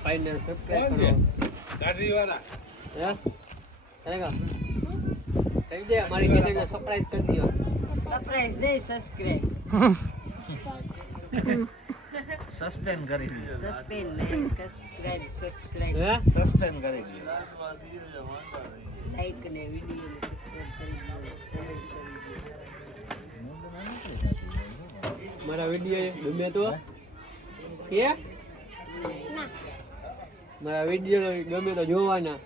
Final subscribe करो गाड़ी वाला या करेगा कहीं दे हमारे चैनल को सरप्राइज कर दियो सरप्राइज नहीं सब्सक्राइब સસ્પેન્ડ કરી દીધો સસ્પેન્ડ નહીં સબસ્ક્રાઇબ હે સસ્પેન્ડ કરી દીધો લાઈક ને વિડિયો ને સબસ્ક્રાઇબ કરી દો કમેન્ટ કરી દો મારા વિડિયો ગમે તો કે ના મારા વિડિયો ગમે તો જોવાના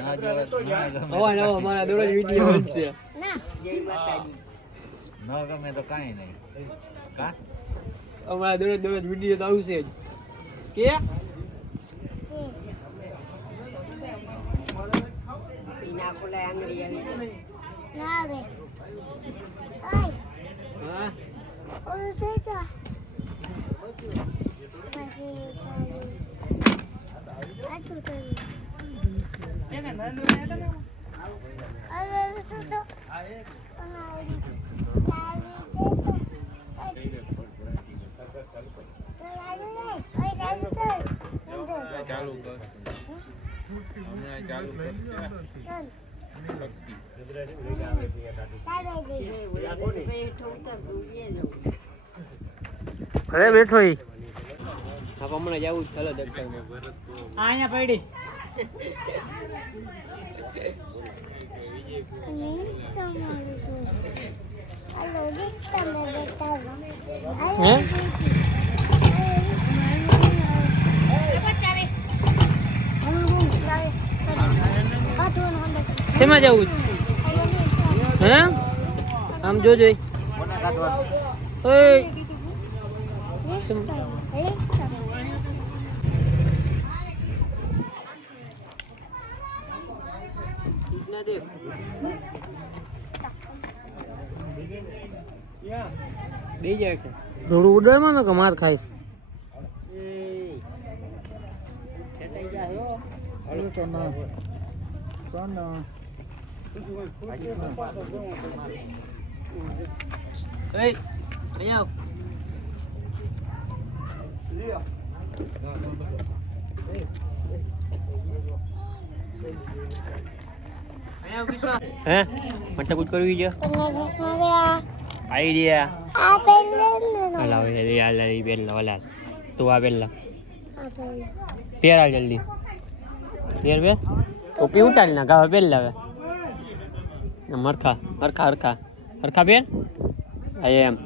ના જોવા ના મારા દરરોજ વિડિયો બનશે ના જય માતાજી ન ગમે તો કાઈ નહીં કા અમારા દરરોજ વિડિયો તો આવશે જ કે પીના કોલા આંગળી આવી ના આવે ઓય હા ઓય સેટા ચાલુ કર હમણાં ચાલુ કરશે શક્તિ અરે બેઠો ઈ હા હમણાં જવું ચાલો દર્શન અહીંયા પડી શેમાં જવું હે આમ જોજો થોડું ઉડાડમાં ને કે માર ખાઈશ હે મટક કુછ કરવી છે આઈડિયા આ પેલા હલાવે યાર ઈ પેલા હલા તું આ પેલા પેરા જલ્દી પેર બે ટોપી ઉતારી ના ગાવા પેલા હવે મરખા મરખા હરખા હરખા પેર આઈ એમ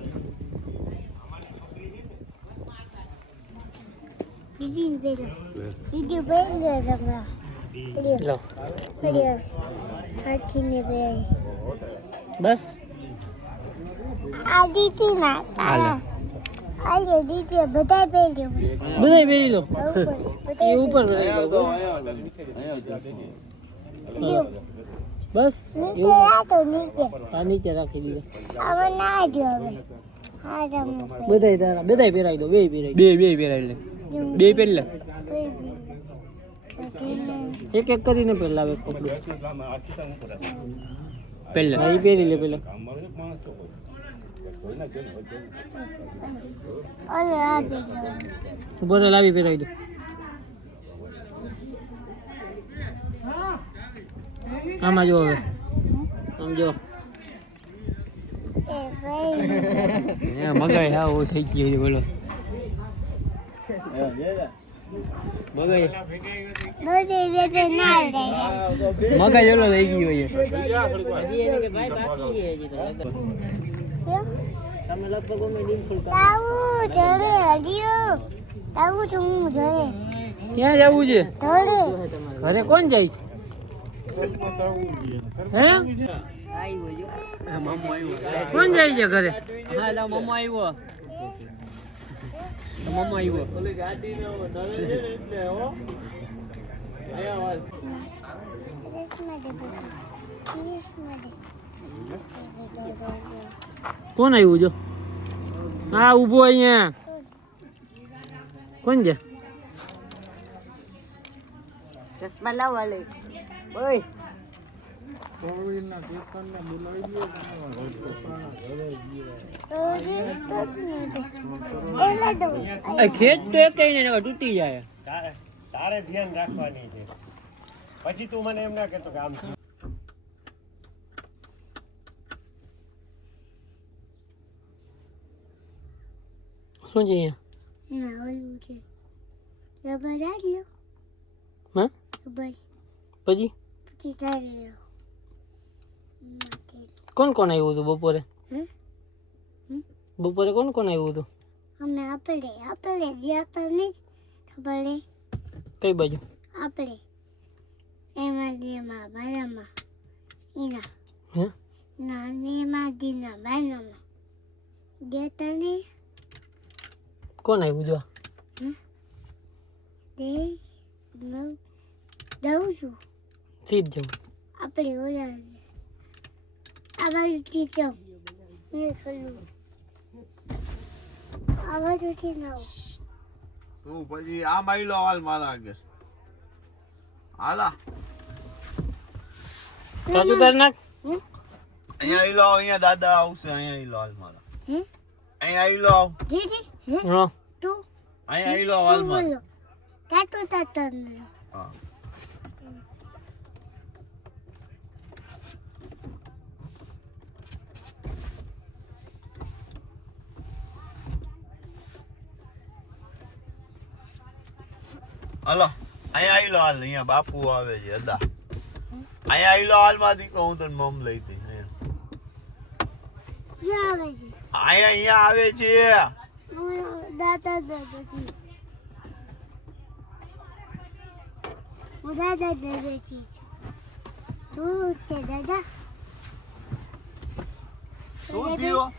દીદી પેલા દીદી પેલા રમવા લો પેલા હાથીને બે બસ આ દીદી ના હાલો હાલો દીદી બધાય પહેર્યો બધાય પહેરી લો એ ઉપર પહેરી લો બસ નીચે આ તો નીચે આ નીચે રાખી દીધો હવે ના જો હવે હા જમ બધાય તારા બધાય પહેરાઈ દો બે પહેરાઈ લે બે પહેરી લે એક એક કરીને પહેલા આવે કપડું પહેલા આ પહેરી લે પહેલા અરે આ પહેલા બોલે લાવી પહેરાઈ દો આમાં જો હવે આમ જો એ મગાઈ હા ઓ થઈ ગઈ છે બોલો મગાઈ બે ના રે મગાઈ એલો થઈ ગઈ હોય હજી એને કે ભાઈ બાકી છે હજી તો તમે લગભગ અમે ડીમ ફૂલ તાવું જડે હજીઓ તાવું છું જડે ક્યાં જવું છે ઘરે કોણ જાય છે હે આવ્યો જો મામો આવ્યો કોણ જાય છે ઘરે હા લા મામો આવ્યો મામો આવ્યો ઓલી ગાડી નો નવે છે એટલે હો આયા આવાજ કોણ આવ્યું જો હા ઊભો અહીંયા કોણ છે ચશ્મા લાવવા લે ઓય ખેત તો કઈ ને તૂટી જાય તારે ધ્યાન રાખવાની છે. પછી તું મને એમ ના કહેતો કે આમ થયું. શું છે અહીંયા? ના ઓલું છે રબર આવ્યો હા રબર પછી પછી તારે કોણ કોણ આવ્યું હતું બપોરે? હમ? બપોરે કોણ કોણ આવ્યું હતું? અમે આપણે ગયા તો નહીં ખબર કઈ બાજુ? આપણે એમાં બારામાં એના હે ના એમાં દીના બારામાં ગયા તો નહીં કોણ આવ્યું જો? દે દઉં છું સીધ જવું. આપણે ઓલા આ બાજુથી જાઉં એ ખોલું આ બાજુથી ના તું પછી આ માઈલો હાલ મારા આગળ હાલા ચાચુ તાર નાખ. અહીંયા ઈલો અહીંયા દાદા આવશે અહીંયા ઈલો હાલ મારા હે અહીંયા ઈલો આવ દીદી હે હા તું અહીંયા ઈલો હાલ મારા તાતો હા હલો અહીંયા આઈલો હાલ અહીંયા બાપુ આવે છે અદા અહીંયા આઈલો હાલ માંથી કહું તને મમ લઈ દઈ અહીંયા આવે છે અહીંયા આવે છે દાદા તું છે દાદા શું થયું